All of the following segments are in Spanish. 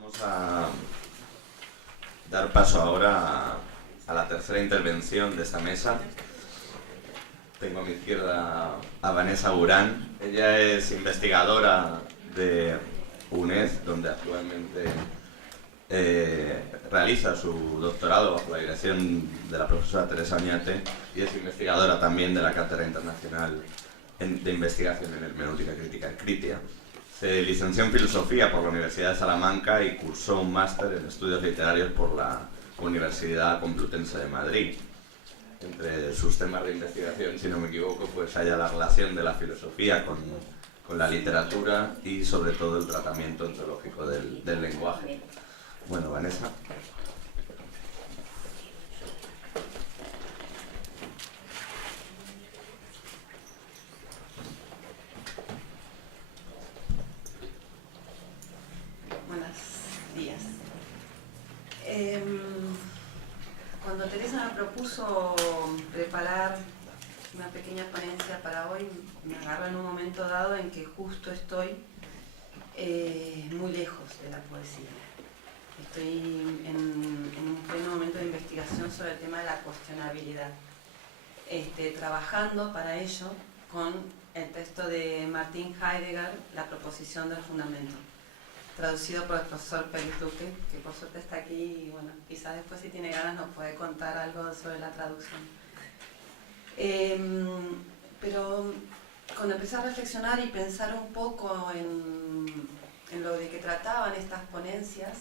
Vamos a dar paso ahora a la tercera intervención de esta mesa. Tengo a mi izquierda a Vanessa Urán. Ella es investigadora de UNED, donde actualmente realiza su doctorado bajo la dirección de la profesora Teresa Oñate, y es investigadora también de la Cátedra Internacional de Investigación en Hermenéutica Crítica, CRITIA. Se licenció en Filosofía por la Universidad de Salamanca y cursó un máster en Estudios Literarios por la Universidad Complutense de Madrid. Entre sus temas de investigación, si no me equivoco, pues haya la relación de la filosofía con la literatura y sobre todo el tratamiento ontológico del lenguaje. Bueno, Vanessa. Buenos días. Cuando Teresa me propuso preparar una pequeña ponencia para hoy, me agarró en un momento dado en que justo estoy muy lejos de la poesía. Estoy en un pleno momento de investigación sobre el tema de la cuestionabilidad, trabajando para ello con el texto de Martin Heidegger, La proposición del fundamento, traducido por el profesor Pérez Duque, que por suerte está aquí y bueno, quizás después si tiene ganas nos puede contar algo sobre la traducción. Pero cuando empecé a reflexionar y pensar un poco en lo de que trataban estas ponencias,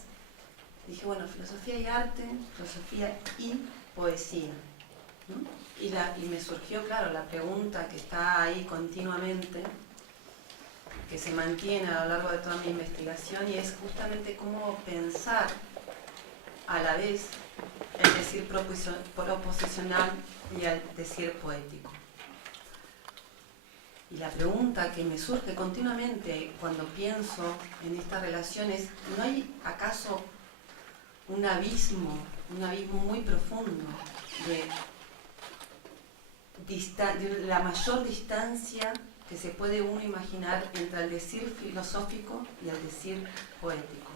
dije, bueno, filosofía y arte, filosofía y poesía, ¿no? Y me surgió, claro, la pregunta que está ahí continuamente, que se mantiene a lo largo de toda mi investigación, y es justamente cómo pensar a la vez el decir proposicional y el decir poético. Y la pregunta que me surge continuamente cuando pienso en esta relación es, ¿no hay acaso un abismo muy profundo de la mayor distancia que se puede uno imaginar entre el decir filosófico y el decir poético?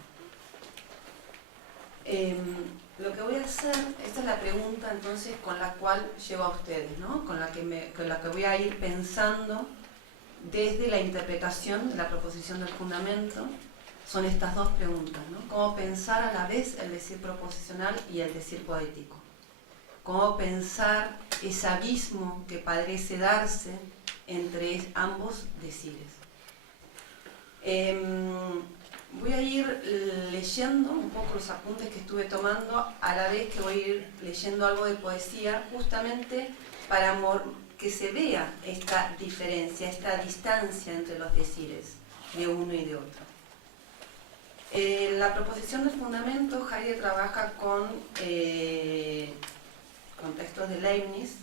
Lo que voy a hacer, esta es la pregunta entonces con la cual llego a ustedes, ¿no? con la que voy a ir pensando desde la interpretación de la proposición del fundamento. Son estas dos preguntas, ¿no? Cómo pensar a la vez el decir proposicional y el decir poético. Cómo pensar ese abismo que parece darse entre ambos decires. Voy a ir leyendo un poco los apuntes que estuve tomando, a la vez que voy a ir leyendo algo de poesía, justamente para que se vea esta diferencia, esta distancia entre los decires de uno y de otro. La proposición del fundamento, Heidegger trabaja con textos de Leibniz,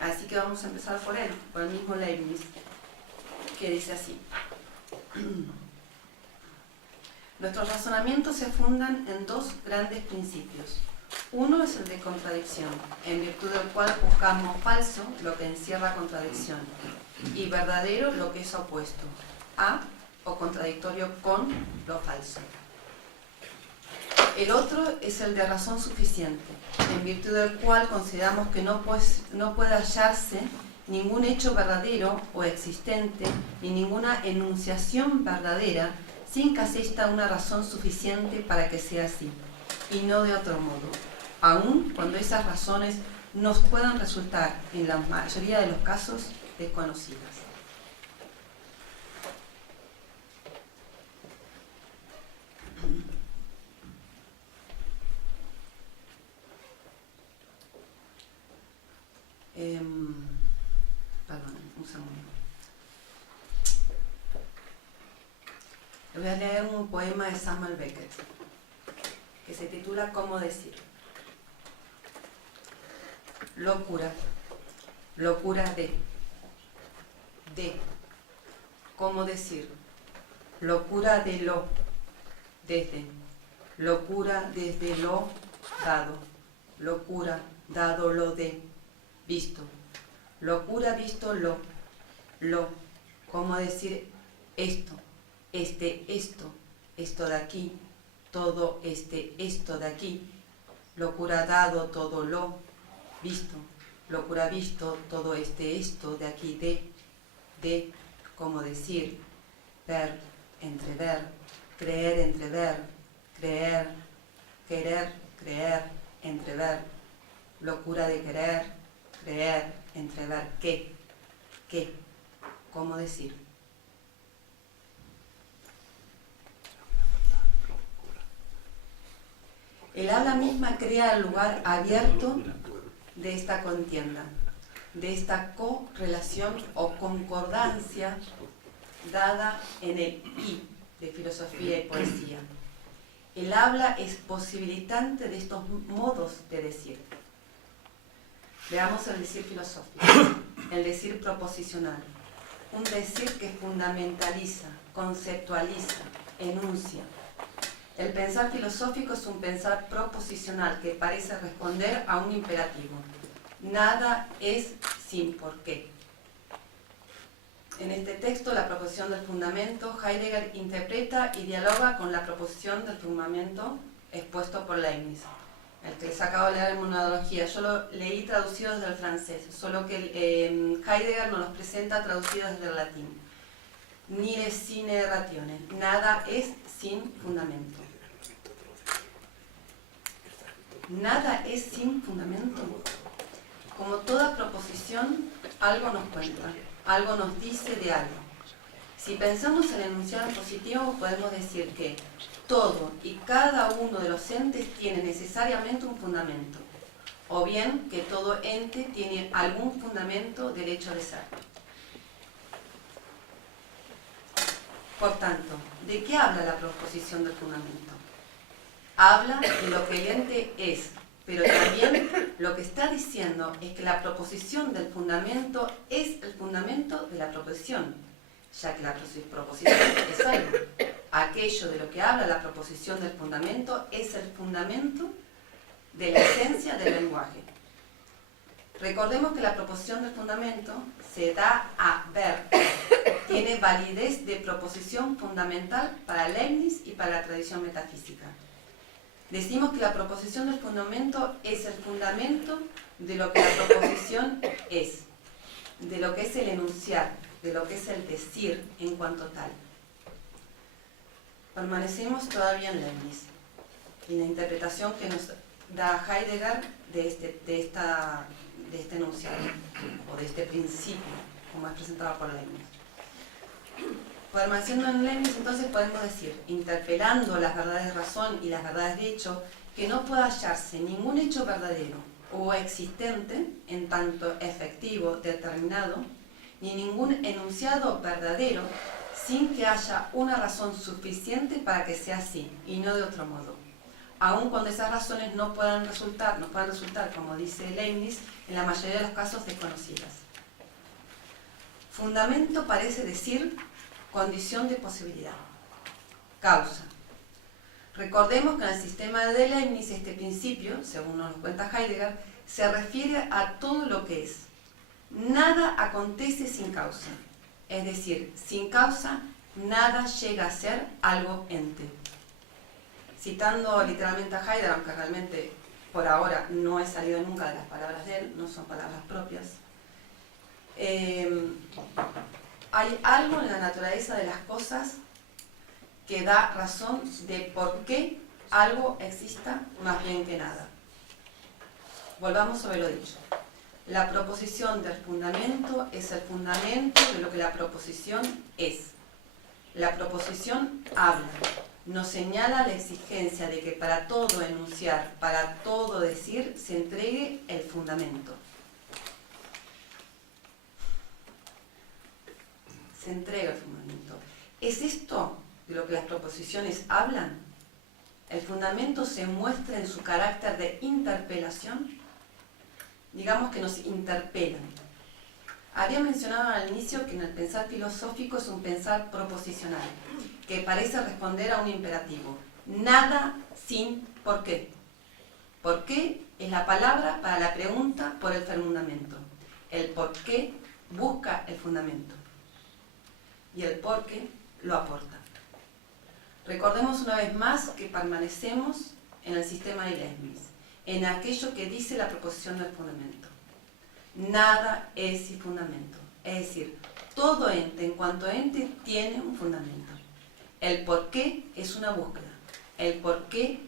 así que vamos a empezar por él, por el mismo Leibniz, que dice así: nuestros razonamientos se fundan en dos grandes principios. Uno es el de contradicción, en virtud del cual buscamos falso lo que encierra contradicción y verdadero lo que es opuesto a o contradictorio con lo falso. El otro es el de razón suficiente, en virtud del cual consideramos que no puede hallarse ningún hecho verdadero o existente, ni ninguna enunciación verdadera, sin que exista una razón suficiente para que sea así, y no de otro modo, aun cuando esas razones nos puedan resultar, en la mayoría de los casos, desconocidas. Perdón, un segundo. Le voy a leer un poema de Samuel Beckett que se titula ¿Cómo decir? Locura, locura de, ¿cómo decir? Locura de lo, desde, locura desde lo dado, locura dado lo de, visto, locura visto lo, ¿cómo decir esto? esto de aquí, todo esto de aquí, locura dado, todo lo visto, locura visto, todo esto de aquí, de, como decir, ver, entrever, creer, entrever, creer, querer, creer, entrever, locura de querer, creer, entrever, qué, cómo decir. El habla misma crea el lugar abierto de esta contienda, de esta correlación o concordancia dada en el I de filosofía y poesía. El habla es posibilitante de estos modos de decir. Veamos el decir filosófico, el decir proposicional, un decir que fundamentaliza, conceptualiza, enuncia. El pensar filosófico es un pensar proposicional que parece responder a un imperativo. Nada es sin por qué. En este texto, la proposición del fundamento, Heidegger interpreta y dialoga con la proposición del fundamento expuesto por Leibniz, el que les acabo de leer en monadología. Yo lo leí traducido desde el francés, solo que Heidegger nos los presenta traducidos desde el latín. Nihil sine ratione, nada es sin fundamento. Nada es sin fundamento. Como toda proposición, algo nos cuenta, algo nos dice de algo. Si pensamos en el enunciado positivo, podemos decir que todo y cada uno de los entes tiene necesariamente un fundamento, o bien que todo ente tiene algún fundamento del hecho de ser. Por tanto, ¿de qué habla la proposición del fundamento? Habla de lo que el ente es, pero también lo que está diciendo es que la proposición del fundamento es el fundamento de la proposición, ya que la proposición es algo. Aquello de lo que habla la proposición del fundamento es el fundamento de la esencia del lenguaje. Recordemos que la proposición del fundamento se da a ver, tiene validez de proposición fundamental para Leibniz y para la tradición metafísica. Decimos que la proposición del fundamento es el fundamento de lo que la proposición es, de lo que es el enunciar, de lo que es el decir en cuanto tal. Permanecemos todavía en Leibniz, en la interpretación que nos da Heidegger de este enunciado, o de este principio, como es presentado por Leibniz. Permaneciendo en Leibniz, entonces podemos decir, interpelando las verdades de razón y las verdades de hecho, que no puede hallarse ningún hecho verdadero o existente, en tanto efectivo, determinado, ni ningún enunciado verdadero, sin que haya una razón suficiente para que sea así, y no de otro modo. Aun cuando esas razones no puedan resultar, como dice Leibniz, en la mayoría de los casos desconocidas. Fundamento parece decir condición de posibilidad. Causa. Recordemos que en el sistema de Leibniz este principio, según nos lo cuenta Heidegger, se refiere a todo lo que es. Nada acontece sin causa. Es decir, sin causa, nada llega a ser algo ente. Citando literalmente a Heidegger, aunque realmente por ahora no he salido nunca de las palabras de él, no son palabras propias, hay algo en la naturaleza de las cosas que da razón de por qué algo exista más bien que nada. Volvamos sobre lo dicho. La proposición del fundamento es el fundamento de lo que la proposición es. La proposición habla, nos señala la exigencia de que para todo enunciar, para todo decir, se entregue el fundamento. Se entrega el fundamento. ¿Es esto de lo que las proposiciones hablan? ¿El fundamento se muestra en su carácter de interpelación? Digamos que nos interpelan. Había mencionado al inicio que en el pensar filosófico es un pensar proposicional, que parece responder a un imperativo. Nada sin por qué. ¿Por qué? Es la palabra para la pregunta por el fundamento. El por qué busca el fundamento. Y el por qué lo aporta. Recordemos una vez más que permanecemos en el sistema de Leibniz, en aquello que dice la proposición del fundamento. Nada es sin fundamento. Es decir, todo ente, en cuanto ente, tiene un fundamento. El porqué es una búsqueda. El porqué,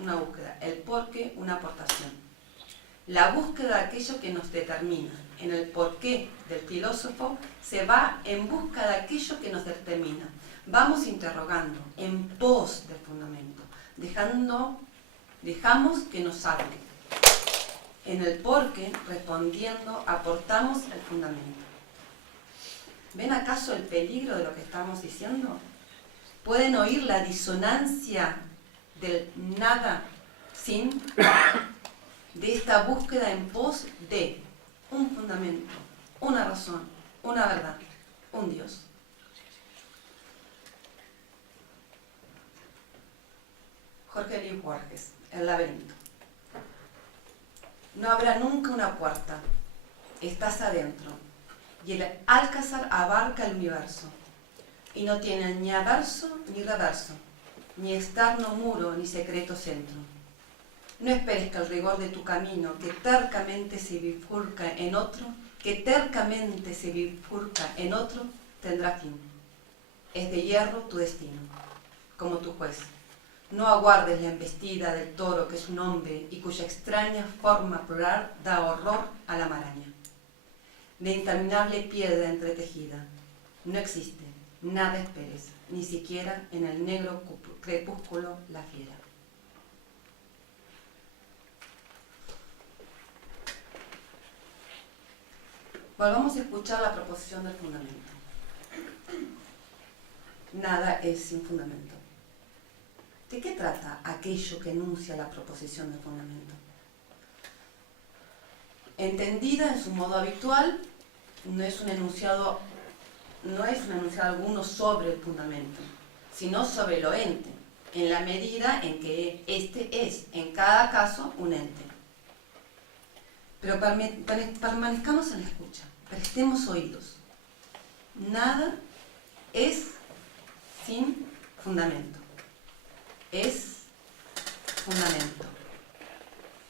una búsqueda. El porqué, una aportación. La búsqueda de aquello que nos determina. En el porqué del filósofo se va en busca de aquello que nos determina. Vamos interrogando en pos del fundamento. Dejamos que nos hable. En el porqué, respondiendo, aportamos el fundamento. ¿Ven acaso el peligro de lo que estamos diciendo? ¿Pueden oír la disonancia del nada sin, de esta búsqueda en pos de un fundamento, una razón, una verdad, un Dios? Jorge Luis Borges, El laberinto. No habrá nunca una puerta, estás adentro, y el alcázar abarca el universo, y no tiene ni averso ni reverso, ni externo muro ni secreto centro. No esperes que el rigor de tu camino, que tercamente se bifurca en otro, tendrá fin. Es de hierro tu destino, como tu juez. No aguardes la embestida del toro que es un hombre y cuya extraña forma plural da horror a la maraña. De interminable piedra entretejida, no existe, nada esperes, ni siquiera en el negro crepúsculo la fiera. Volvamos a escuchar la proposición del fundamento. Nada es sin fundamento. ¿De qué trata aquello que enuncia la proposición del fundamento? Entendida en su modo habitual, no es un enunciado alguno sobre el fundamento, sino sobre lo ente, en la medida en que este es, en cada caso, un ente. Pero permanezcamos en la escucha, prestemos oídos. Nada es sin fundamento. Es fundamento.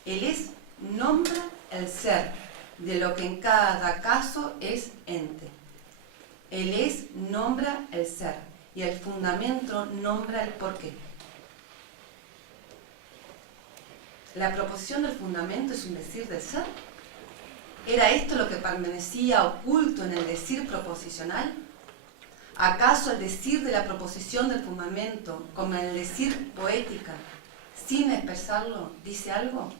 El es nombra el ser de lo que en cada caso es ente. El es nombra el ser y el fundamento nombra el porqué. ¿La proposición del fundamento es un decir del ser? ¿Era esto lo que permanecía oculto en el decir proposicional? ¿Acaso el decir de la proposición del fundamento, como el decir poética, sin expresarlo, dice algo?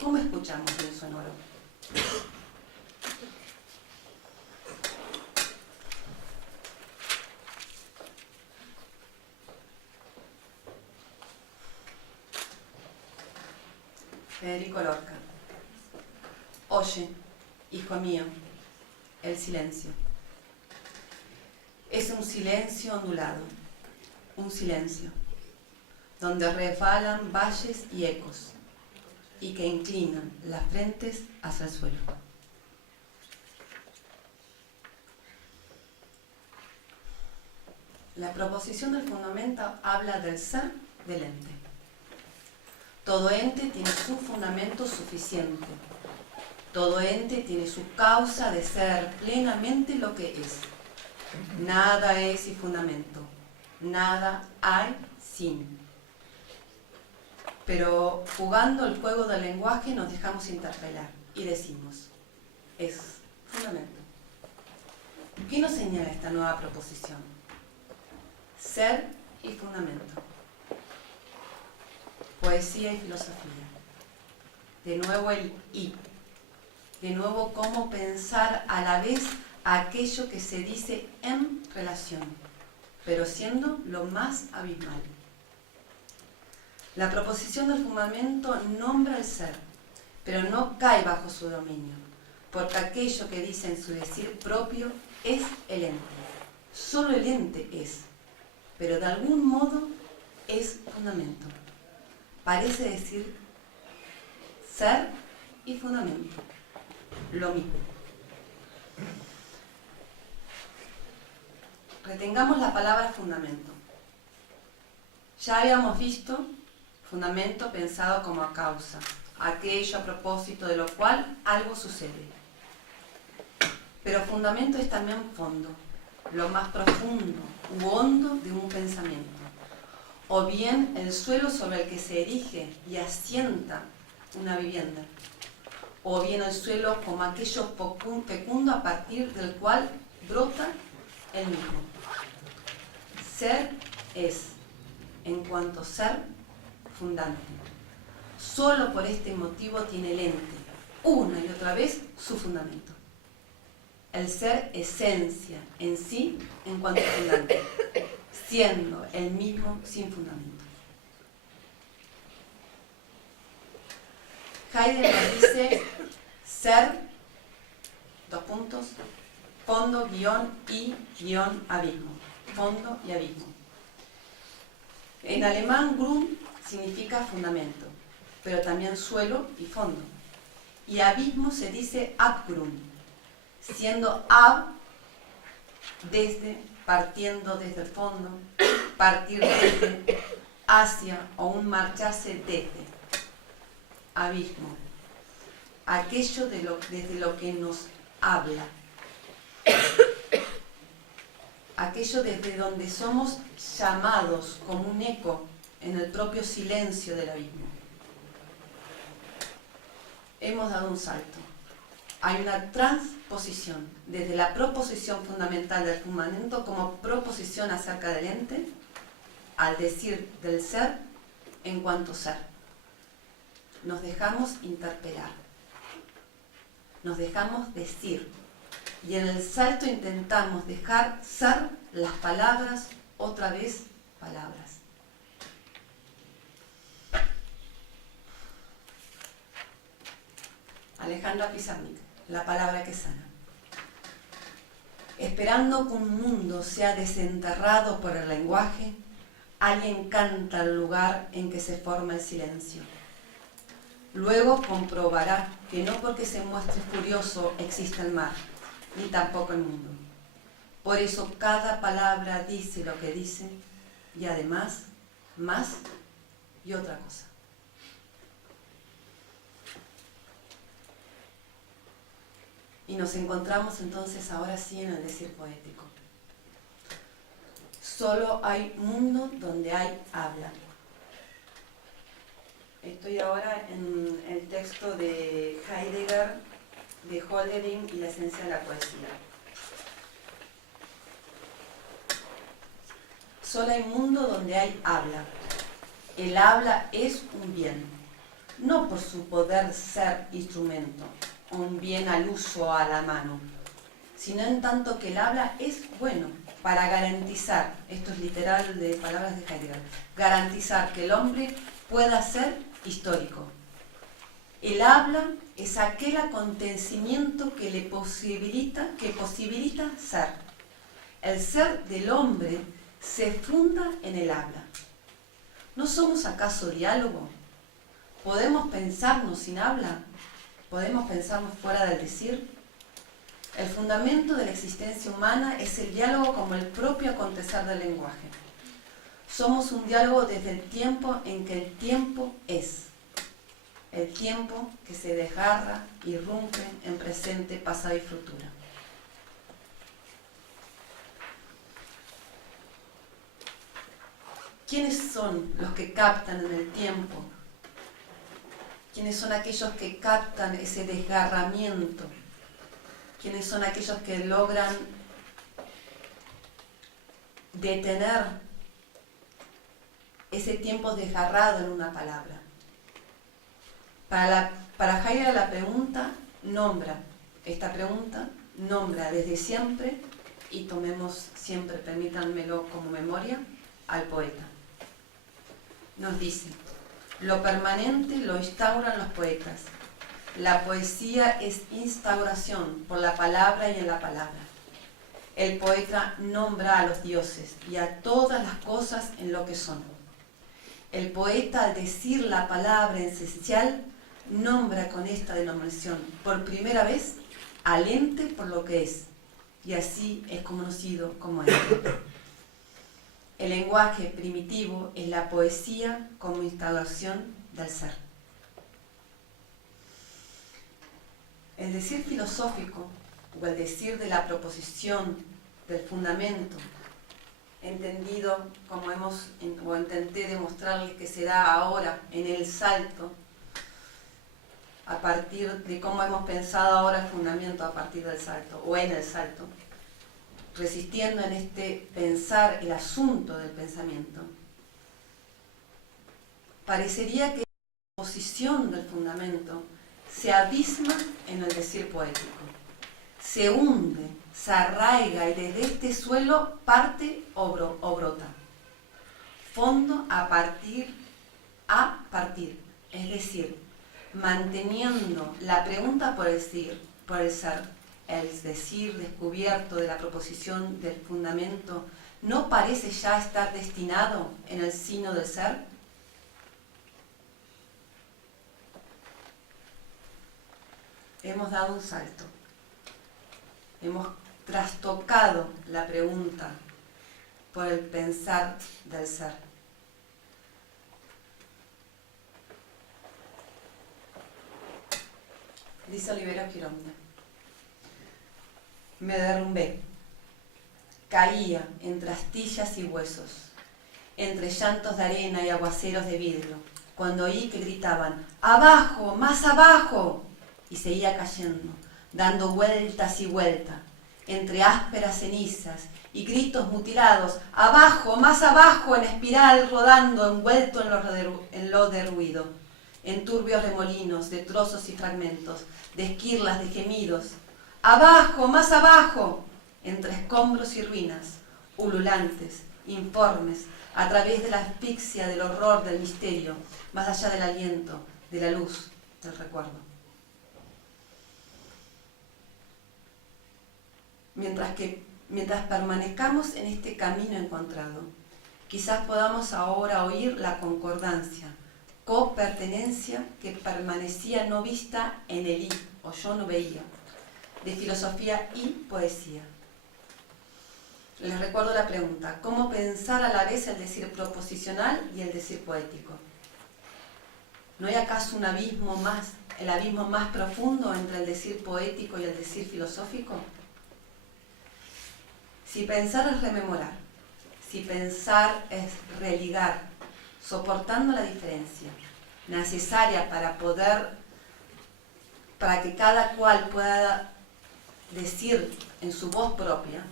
¿Cómo escuchamos el sonoro? Federico Lorca. Oye, hijo mío, el silencio. Es un silencio ondulado, un silencio, donde resbalan valles y ecos, y que inclinan las frentes hacia el suelo. La proposición del fundamento habla del ser del ente. Todo ente tiene su fundamento suficiente. Todo ente tiene su causa de ser plenamente lo que es. Nada es sin fundamento. Nada hay sin. Pero jugando el juego del lenguaje nos dejamos interpelar y decimos, es fundamento. ¿Qué nos señala esta nueva proposición? Ser y fundamento. Poesía y filosofía. De nuevo el y. De nuevo cómo pensar a la vez aquello que se dice en relación, pero siendo lo más abismal. La proposición del fundamento nombra el ser, pero no cae bajo su dominio, porque aquello que dice en su decir propio es el ente. Solo el ente es, pero de algún modo es fundamento. Parece decir ser y fundamento, lo mismo. retengamos la palabra fundamento. Ya habíamos visto fundamento pensado como causa, aquello a propósito de lo cual algo sucede. Pero fundamento es también fondo, lo más profundo u hondo de un pensamiento, o bien el suelo sobre el que se erige y asienta una vivienda, o bien el suelo como aquello fecundo a partir del cual brota el mismo. Ser es, en cuanto ser, fundante. Solo por este motivo tiene el ente, una y otra vez, su fundamento. El ser esencia en sí en cuanto fundante, siendo el mismo sin fundamento. Heidegger nos dice ser, dos puntos, fondo, guión y guión abismo. Fondo y abismo. En alemán, Grund significa fundamento, pero también suelo y fondo. Y abismo se dice Abgrund, siendo ab, desde, partiendo desde el fondo, partir desde, hacia o un marcharse desde. Abismo, aquello desde lo que nos habla, aquello desde donde somos llamados como un eco en el propio silencio del abismo. Hemos dado un salto. Hay una transposición desde la proposición fundamental del fundamento como proposición acerca del ente, al decir del ser en cuanto ser. Nos dejamos interpelar, nos dejamos decir, y en el salto intentamos dejar ser las palabras otra vez palabras. Alejandra Pizarnik, la palabra que sana. Esperando que un mundo sea desenterrado por el lenguaje, alguien canta el lugar en que se forma el silencio. Luego comprobará que no porque se muestre furioso existe el mar, ni tampoco el mundo. Por eso cada palabra dice lo que dice, y además, más y otra cosa. Y nos encontramos entonces ahora sí en el decir poético. Solo hay mundo donde hay habla. Estoy ahora en el texto de Heidegger, de Hölderlin y la esencia de la poesía. Solo hay mundo donde hay habla. El habla es un bien, no por su poder ser instrumento, un bien al uso a la mano, sino en tanto que el habla es bueno para garantizar, esto es literal de palabras de Heidegger, garantizar que el hombre pueda ser histórico. El habla es aquel acontecimiento que le posibilita ser. El ser del hombre se funda en el habla. ¿No somos acaso diálogo? ¿Podemos pensarnos sin habla? ¿Podemos pensarnos fuera del decir? El fundamento de la existencia humana es el diálogo como el propio acontecer del lenguaje. Somos un diálogo desde el tiempo en que el tiempo es. El tiempo que se desgarra, irrumpe en presente, pasado y futuro. ¿Quiénes son los que captan en el tiempo? ¿Quiénes son aquellos que captan ese desgarramiento? ¿Quiénes son aquellos que logran detener ese tiempo desgarrado en una palabra? Para Heidegger la pregunta nombra, esta pregunta nombra desde siempre, y tomemos siempre, permítanmelo como memoria, al poeta. Nos dice, lo permanente lo instauran los poetas. La poesía es instauración por la palabra y en la palabra. El poeta nombra a los dioses y a todas las cosas en lo que son. El poeta, al decir la palabra esencial, nombra con esta denominación por primera vez al ente por lo que es, y así es conocido como arte. El lenguaje primitivo es la poesía como instalación del ser. El decir filosófico, o el decir de la proposición, del fundamento, entendido como intenté demostrarles que se da ahora en el salto, a partir de cómo hemos pensado ahora el fundamento a partir del salto, o en el salto, resistiendo en este pensar el asunto del pensamiento, parecería que la posición del fundamento se abisma en el decir poético, se hunde, se arraiga y desde este suelo parte o brota. Fondo a partir, es decir, manteniendo la pregunta por el ser, el decir descubierto de la proposición del fundamento, ¿no parece ya estar destinado en el sino del ser? Hemos dado un salto. Hemos trastocado la pregunta por el pensar del ser. Dice Oliverio Gironda: me derrumbé, caía entre astillas y huesos, entre llantos de arena y aguaceros de vidrio, cuando oí que gritaban: ¡abajo, más abajo! Y seguía cayendo, dando vueltas y vueltas, entre ásperas cenizas y gritos mutilados: ¡abajo, más abajo! En espiral, rodando, envuelto en lo derruido, en turbios remolinos de trozos y fragmentos, de esquirlas, de gemidos. ¡Abajo, más abajo! Entre escombros y ruinas, ululantes, informes, a través de la asfixia, del horror, del misterio, más allá del aliento, de la luz, del recuerdo. Mientras permanezcamos en este camino encontrado, quizás podamos ahora oír la concordancia, copertenencia que permanecía no vista en el I, o yo no veía, de filosofía y poesía. Les recuerdo la pregunta: ¿cómo pensar a la vez el decir proposicional y el decir poético? ¿No hay acaso un abismo más, el abismo más profundo entre el decir poético y el decir filosófico? Si pensar es rememorar, si pensar es religar, soportando la diferencia necesaria para que cada cual pueda decir en su voz propia,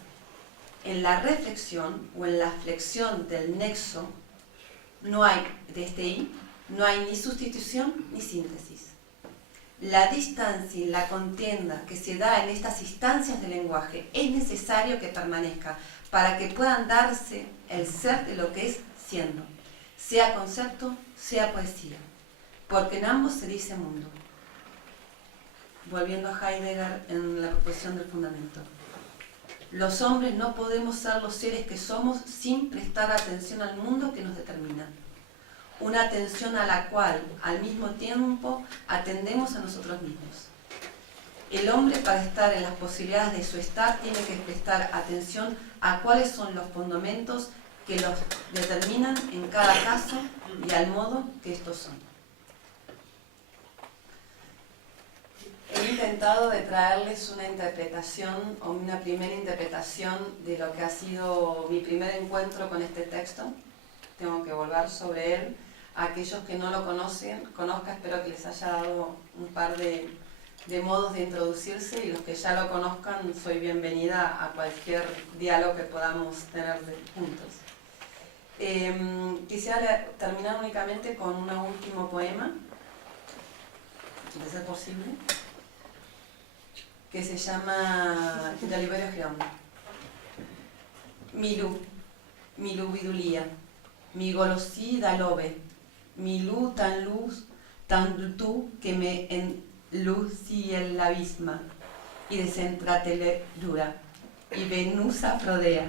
en la reflexión o en la flexión del nexo, no hay, de este I, no hay ni sustitución ni síntesis. La distancia y la contienda que se da en estas instancias del lenguaje es necesario que permanezca para que puedan darse el ser de lo que es siendo, sea concepto, sea poesía, porque en ambos se dice mundo. Volviendo a Heidegger en la proposición del fundamento. Los hombres no podemos ser los seres que somos sin prestar atención al mundo que nos determina. Una atención a la cual, al mismo tiempo, atendemos a nosotros mismos. El hombre, para estar en las posibilidades de su estar, tiene que prestar atención a cuáles son los fundamentos que los determinan en cada caso y al modo que estos son. He intentado de traerles una interpretación o una primera interpretación de lo que ha sido mi primer encuentro con este texto. Tengo que volver sobre él. A aquellos que no lo conozcan, espero que les haya dado un par de modos de introducirse, y los que ya lo conozcan, soy bienvenida a cualquier diálogo que podamos tener juntos. Quisiera terminar únicamente con un último poema, de ser posible, que se llama, de Oliverio Gironda. Mi lubidulía, mi golosí da lobe, mi luz, tan tú que me enlucí el abisma, y desentrateledura, y Venusa frodea,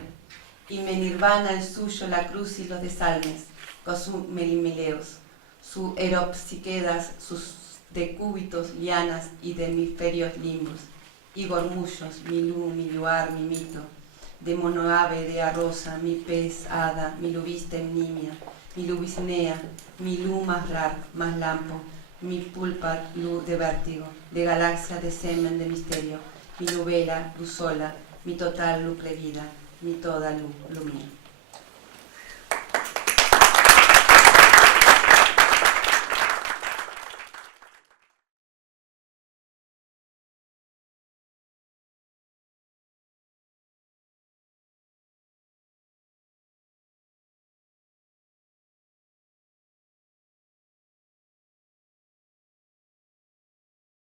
y me nirvana el suyo la cruz y los desalmes, con sus melimeleos, sus eropsiquedas, sus decúbitos lianas y de hemisferios limbos, y gormullos, mi lu, mi luar, mi mito, de monoave, de arrosa, mi pez, hada, mi lubista nimia, mi lubisnea, mi lu más rar, más lampo, mi pulpa luz de vértigo, de galaxia, de semen, de misterio, mi luvela, luz sola, mi total luz previda, mi toda luz, lo mío.